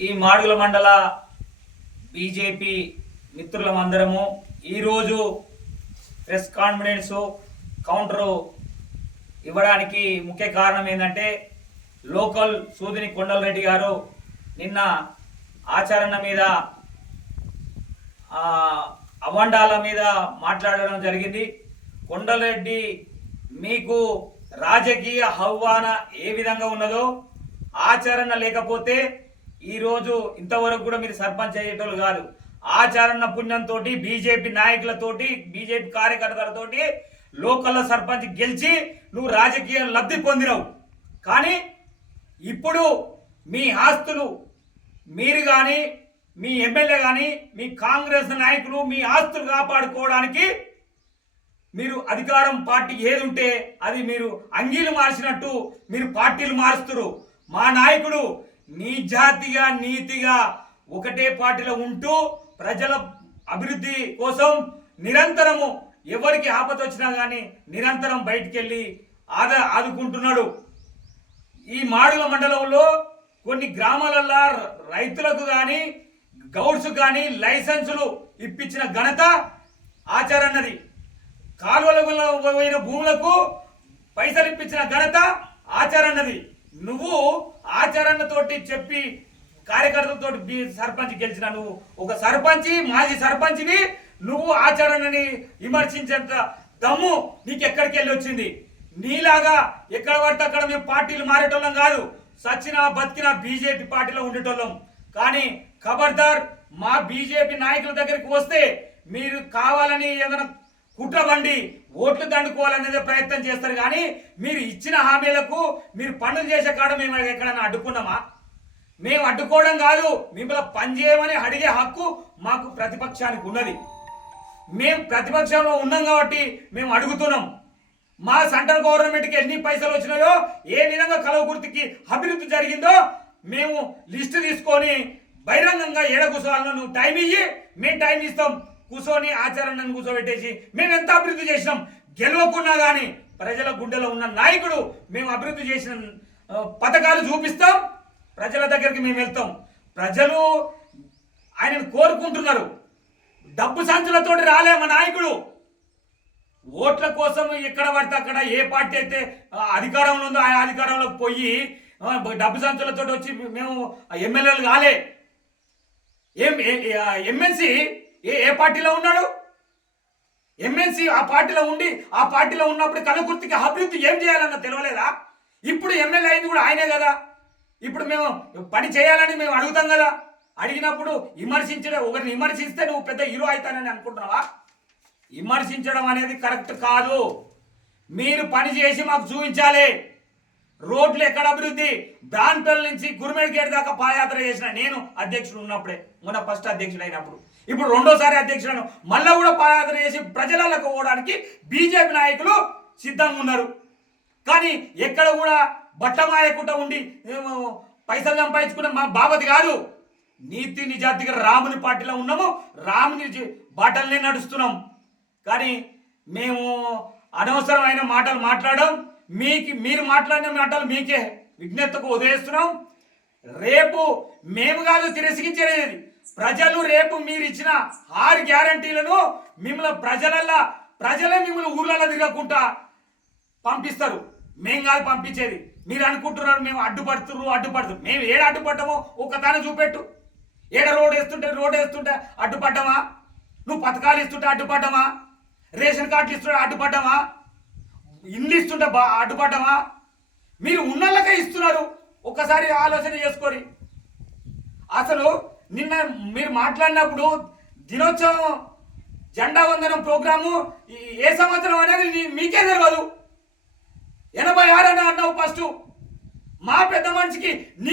ఈ మాడుగుల మండల బీజేపీ మిత్రులమందరము ఈరోజు ప్రెస్ కాన్ఫిడెన్స్ కౌంటరు ఇవ్వడానికి ముఖ్య కారణం ఏంటంటే లోకల్ సూదిని కొండలరెడ్డి గారు నిన్న ఆచరణ మీద ఆ, అవాండాల మీద మాట్లాడడం జరిగింది. కొండలరెడ్డి మీకు రాజకీయ హవ్వాన ఏ విధంగా ఉన్నదో ఆచరణ లేకపోతే ఈరోజు ఇంతవరకు కూడా మీరు సర్పంచ్ అయ్యేటోళ్ళు కాదు. ఆచరణ పుణ్యంతో బీజేపీ నాయకులతోటి బీజేపీ కార్యకర్తలతోటి లోకల్ సర్పంచ్ గెలిచి నువ్వు రాజకీయ లబ్ధి పొందినవు. కానీ ఇప్పుడు మీ ఆస్తులు మీరు కానీ మీ ఎమ్మెల్యే కానీ మీ కాంగ్రెస్ నాయకులు మీ ఆస్తులు కాపాడుకోవడానికి మీరు అధికారం పార్టీ ఏది ఉంటే అది మీరు అంగీలు మార్చినట్టు మీరు పార్టీలు మారుస్తురు మా నాయకుడు నీ జాతిగా నీతిగా ఒకటే పార్టీలో ఉంటూ ప్రజల అభివృద్ధి కోసం నిరంతరము ఎవరికి ఆపద వచ్చినా కానీ నిరంతరం బయటికెళ్ళి ఆద ఆదా ఆదుకుంటున్నాడు. ఈ మాడుల మండలంలో కొన్ని గ్రామాలలో రైతులకు కానీ గౌడ్స్ కానీ లైసెన్సులు ఇప్పించిన ఘనత ఆచారన్నది కాలువల పోయిన భూములకు పైసలు ఇప్పించిన ఘనత ఆచారన్నది నువ్వు ఆచరణతోటి చెప్పి కార్యకర్తలతో సర్పంచ్ గెలిచిన నువ్వు ఒక సర్పంచి మాజీ సర్పంచిని నువ్వు ఆచరణని విమర్శించేంత దమ్ము నీకు ఎక్కడికి వెళ్ళి వచ్చింది? నీలాగా ఎక్కడ పడితే అక్కడ మేము పార్టీలు మారేటోళ్ళం కాదు. సచ్చిన బతికిన బీజేపీ పార్టీలో ఉండేటోళ్ళం. కానీ ఖబర్దార్ మా బీజేపీ నాయకుల దగ్గరికి వస్తే మీరు కావాలని ఏదైనా కుట్రబండి ఓట్లు దండుకోవాలనేది ప్రయత్నం చేస్తారు కానీ మీరు ఇచ్చిన హామీలకు మీరు పనులు చేసే కాడ మేము ఎక్కడైనా అడ్డుకున్నామా? మేము అడ్డుకోవడం కాదు మిమ్మల్ని పనిచేయమని అడిగే హక్కు మాకు ప్రతిపక్షానికి ఉన్నది. మేము ప్రతిపక్షంలో ఉన్నాం కాబట్టి మేము అడుగుతున్నాం. మా సెంట్రల్ గవర్నమెంట్కి ఎన్ని పైసలు వచ్చినాయో ఏ విధంగా కలవకుర్తికి అభివృద్ధి జరిగిందో మేము లిస్టు తీసుకొని బహిరంగంగా ఏడ నువ్వు టైం ఇయ్యి మేము టైం ఇస్తాం. కూర్చొని ఆచరణను కూర్చోబెట్టేసి మేము ఎంత అభివృద్ధి చేసినాం? గెలవకున్నా కానీ ప్రజల గుండెలో ఉన్న నాయకుడు మేము అభివృద్ధి చేసిన పథకాలు చూపిస్తాం. ప్రజల దగ్గరికి మేము వెళ్తాం. ప్రజలు ఆయనను కోరుకుంటున్నారు. డబ్బు సంచులతోటి రాలే మా నాయకుడు. ఓట్ల కోసం ఎక్కడ పడితే అక్కడ ఏ పార్టీ అయితే అధికారంలో ఉందో ఆ అధికారంలోకి పోయి డబ్బు సంచులతో వచ్చి మేము ఎమ్మెల్యేలు కాలే. ఎం ఎమ్మెల్సీ ఏ ఏ పార్టీలో ఉన్నాడు? ఎమ్మెల్సీ ఆ పార్టీలో ఉండి ఆ పార్టీలో ఉన్నప్పుడు కనుగుర్తికి అభివృద్ధి ఏం చేయాలన్న తెలియలేదా ఇప్పుడు ఎమ్మెల్యే అయింది కూడా ఆయనే కదా. ఇప్పుడు మేము పని చేయాలని మేము అడుగుతాం కదా. అడిగినప్పుడు విమర్శించడం ఒకరిని విమర్శిస్తే నువ్వు పెద్ద హీరో అవుతానని అనుకుంటున్నావా? విమర్శించడం అనేది కరెక్ట్ కాదు. మీరు పని చేసి మాకు చూపించాలి. రోడ్లు ఎక్కడ అభివృద్ధి? దాంట్లో నుంచి గురుమేడ్ గేట్ దాకా పాదయాత్ర చేసిన నేను అధ్యక్షుడు ఉన్నప్పుడే మొన్న ఫస్ట్ అధ్యక్షుడు అయినప్పుడు. ఇప్పుడు రెండోసారి అధ్యక్షులను మళ్ళా కూడా పాదయాత్ర చేసి ప్రజలకు పోవడానికి బీజేపీ నాయకులు సిద్ధంగా ఉన్నారు. కానీ ఎక్కడ కూడా బట్టమాయకుండా ఉండి పైసలు సంపాదించుకున్న మా బాబతి కాదు. నీతి నిజాతిగా రాముని పార్టీలో ఉన్నాము రాముని జీ- బాటల్ని నడుస్తున్నాం. కానీ మేము అనవసరమైన మాటలు మాట్లాడడం మీకు మీరు మాట్లాడిన మాటలు మీకే విజ్ఞతకు వదిలేస్తున్నాం రేపు మేము కాదు తిరస్కరించేది. ప్రజలు రేపు మీరు ఇచ్చిన ఆరు గ్యారంటీలను మిమ్మల్ని ప్రజలల్లా ప్రజలే మిమ్మల్ని ఊర్లలో తిరగకుండా పంపిస్తారు. మేము కాదు పంపించేది. మీరు అనుకుంటున్నారు మేము అడ్డుపడుతున్నారు అడ్డుపడుతున్నారు మేము ఏడ అడ్డుపడ్డామో ఒక్కదాన్ని చూపెట్టు. ఏడ రోడ్ వేస్తుంటే రోడ్ వేస్తుంటే అడ్డుపడ్డామా? నువ్వు పథకాలు ఇస్తుంటే అడ్డుపడ్డామా? రేషన్ కార్డులు ఇస్తుంటే అడ్డుపడ్డామా? ఇల్లు ఇస్తుంటే బా అడ్డుపడ్డమా మీరు ఉన్నళ్ళకే ఇస్తున్నారు. ఒక్కసారి ఆలోచన చేసుకొని. అసలు నిన్న మీరు మాట్లాడినప్పుడు దినోత్సవం జెండా వందనం ప్రోగ్రాము ఏ సంవత్సరం అనేది మీకే తెలియదు ఎనభై ఆరు అని అన్నావు ఫస్ట్. మా పెద్ద మనిషికి నీ